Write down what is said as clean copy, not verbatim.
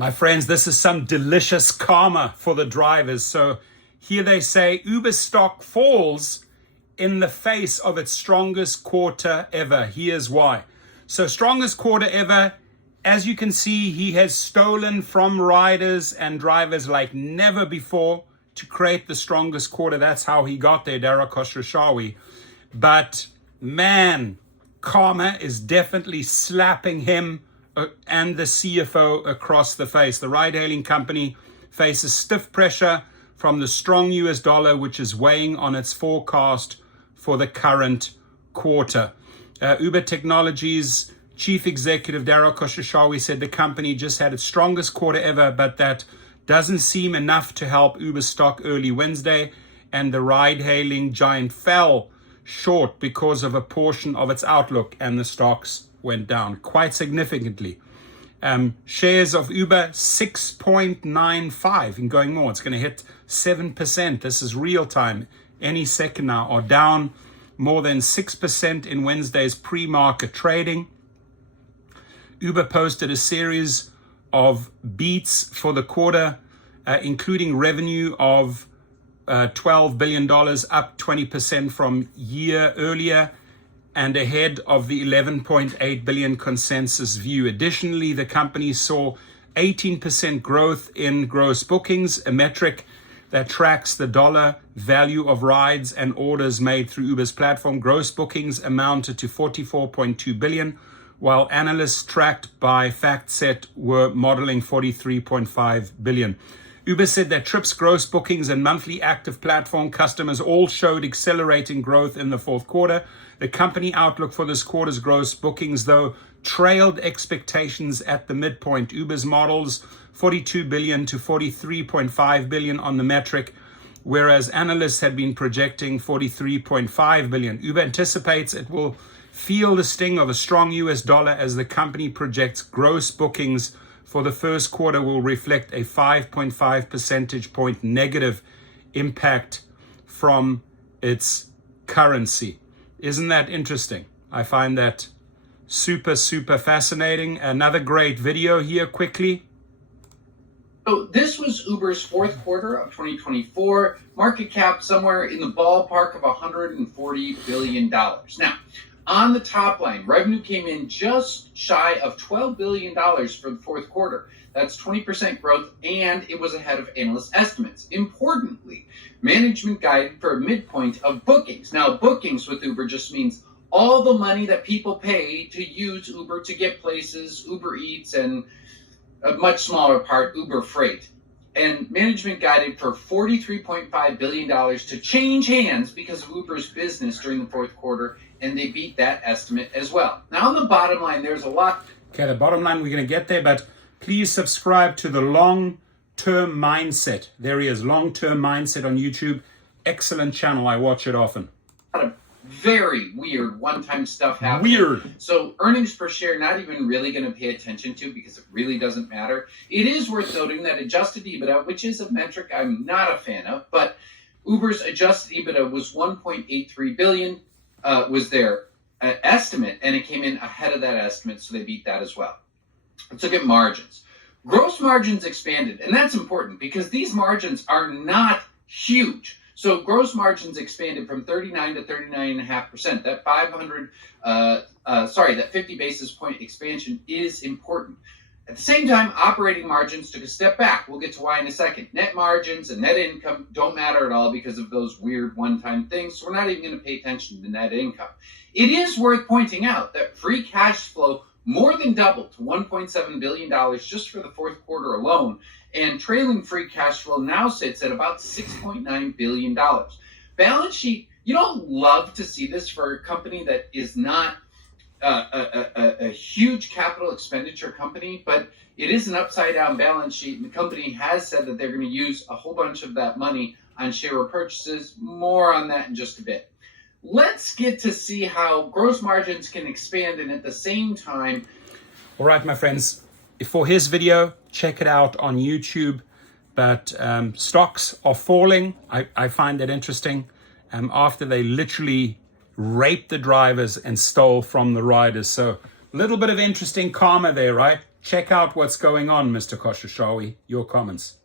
My friends, this is some delicious karma for the drivers. So here they say Uber stock falls in the face of its strongest quarter ever. Here's why. So strongest quarter ever, as you can see, he has stolen from riders and drivers like never before to create the strongest quarter. That's how he got there, Dara Khosrowshahi. But man, karma is definitely slapping him and the CFO across the face. The ride-hailing company faces stiff pressure from the strong US dollar, which is weighing on its forecast for the current quarter. Uber Technologies Chief Executive Dara Khosrowshahi said the company just had its strongest quarter ever, but that doesn't seem enough to help Uber stock early Wednesday, and the ride-hailing giant fell short because of a portion of its outlook, and the stocks went down quite significantly. Shares of Uber 6.95 and going more. It's going to hit 7%. This is real time. Any second now, are down more than 6% in Wednesday's pre-market trading. Uber posted a series of beats for the quarter, including revenue of $12 billion, up 20% from year earlier, and ahead of the 11.8 billion consensus view. Additionally, the company saw 18% growth in gross bookings, a metric that tracks the dollar value of rides and orders made through Uber's platform. Gross bookings amounted to 44.2 billion, while analysts tracked by FactSet were modeling 43.5 billion. Uber said that trips, gross bookings, and monthly active platform customers all showed accelerating growth in the fourth quarter. The company outlook for this quarter's gross bookings, though, trailed expectations at the midpoint. Uber's models 42 billion to 43.5 billion on the metric, whereas analysts had been projecting 43.5 billion. Uber anticipates it will feel the sting of a strong US dollar as the company projects gross bookings for the first quarter will reflect a 5.5 percentage point negative impact from its currency. Isn't that interesting? I find that super fascinating. Another great video here quickly. So this was Uber's fourth quarter of 2024, market cap somewhere in the ballpark of $140 billion. Now, on the top line, revenue came in just shy of $12 billion for the fourth quarter. That's 20% growth, and it was ahead of analyst estimates. Importantly, management guided for a midpoint of bookings. Now, bookings with Uber just means all the money that people pay to use Uber to get places, Uber Eats, and a much smaller part, Uber Freight. And management guided for $43.5 billion to change hands because of Uber's business during the fourth quarter, and they beat that estimate as well. Now, on the bottom line, there's a lot. Okay, the bottom line, we're going to get there, but please subscribe to the Long-Term Mindset. There he is, Long-Term Mindset on YouTube. Excellent channel. I watch it often. A lot of very weird one-time stuff happening. Weird. So earnings per share, not even really going to pay attention to because it really doesn't matter. It is worth noting that adjusted EBITDA, which is a metric I'm not a fan of, but Uber's adjusted EBITDA was 1.83 billion, was their estimate, and it came in ahead of that estimate, so they beat that as well. Let's look at margins. Gross margins expanded, and that's important because these margins are not huge. So gross margins expanded from 39 to 39.5%. That 50 basis point expansion is important. At the same time, operating margins took a step back. We'll get to why in a second. Net margins and net income don't matter at all because of those weird one-time things. So we're not even going to pay attention to net income. It is worth pointing out that free cash flow more than doubled to $1.7 billion just for the fourth quarter alone. And trailing free cash flow now sits at about $6.9 billion. Balance sheet, you don't love to see this for a company that is not a huge capital expenditure company, but it is an upside down balance sheet, and the company has said that they're going to use a whole bunch of that money on share repurchases. More on that in just a bit. Let's get to see how gross margins can expand and at the same time. All right, my friends, for his video, check it out on YouTube. But stocks are falling. I find that interesting. After they literally raped the drivers and stole from the riders. So a little bit of interesting karma there, right? check out what's going on, Mr. Koshashawi. Your comments.